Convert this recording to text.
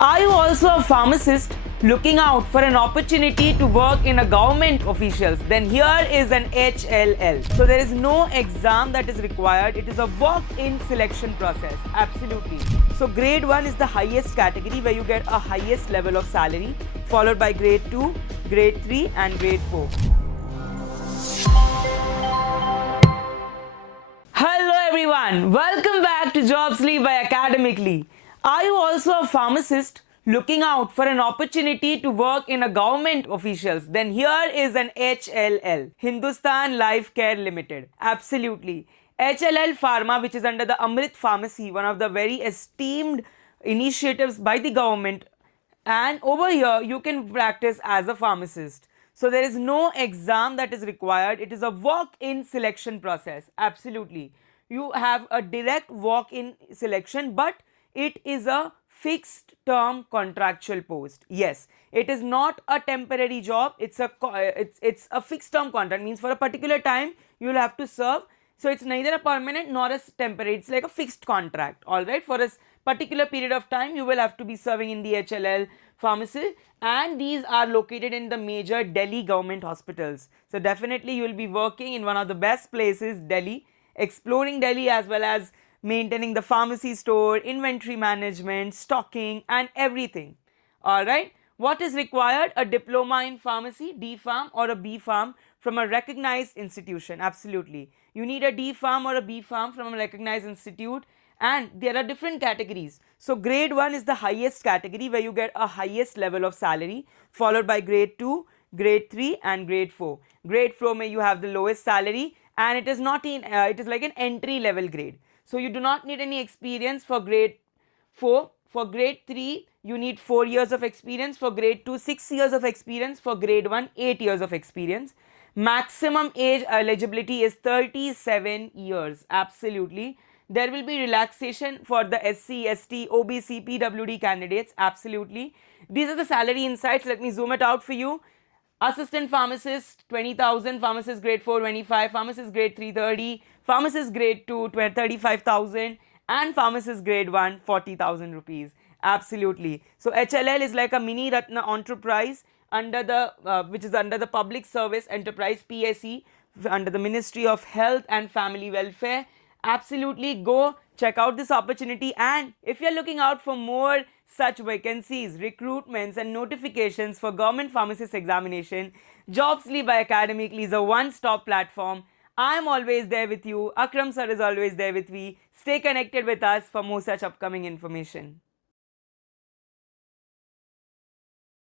Are you also a pharmacist looking out for an opportunity to work in a government officials? Then here is an HLL. So there is no exam that is required. It is a walk-in selection process. Absolutely. So grade 1 is the highest category where you get a highest level of salary, followed by grade 2, grade 3 and grade 4. Hello everyone, welcome back to Jobsly by Academically. Are you also a pharmacist looking out for an opportunity to work in a government officials? Then here is an HLL, Hindustan Life Care Limited. Absolutely. HLL Pharma, which is under the Amrit Pharmacy, one of the very esteemed initiatives by the government, and over here you can practice as a pharmacist. So there is no exam that is required. It is a walk-in selection process. Absolutely. You have a direct walk-in selection, but it is a fixed term contractual post. Yes, it is not a temporary job. It's a fixed term contract. Means for a particular time you will have to serve. So it's neither a permanent nor a temporary. It's like a fixed contract. All right. For a particular period of time you will have to be serving in the HLL pharmacy, and these are located in the major Delhi government hospitals. So definitely you will be working in one of the best places, Delhi, exploring Delhi as well as maintaining the pharmacy store, inventory management, stocking and everything. Alright. What is required? A diploma in pharmacy, D Pharm or a B Pharm from a recognized institution. Absolutely. You need a D Pharm or a B Pharm from a recognized institute, and there are different categories. So grade 1 is the highest category where you get a highest level of salary, followed by grade 2, grade 3 and grade 4. Grade 4 may you have the lowest salary, and it is not in it is like an entry level grade. So you do not need any experience for grade 4. For grade 3 you need 4 years of experience. For grade 2 6 years of experience. For grade 1 8 years of experience. Maximum age eligibility is 37 years. Absolutely. There will be relaxation for the SC, ST, OBC, PWD candidates. Absolutely. These are the salary insights. Let me zoom it out for you. Assistant pharmacist 20,000, pharmacist grade 4 25, pharmacist grade 3 30, pharmacist grade 2 35,000, and pharmacist grade 1 40,000 rupees. Absolutely. So HLL is like a mini Ratna enterprise under the which is under the Public Service Enterprise, PSE, under the Ministry of Health and Family Welfare. Absolutely, go check out this opportunity, and if you're looking out for more such vacancies, recruitments and notifications for government pharmacist examination, Jobsly by Academically is a one-stop platform. I'm always there with you. Akram sir is always there with me. Stay connected with us for more such upcoming information.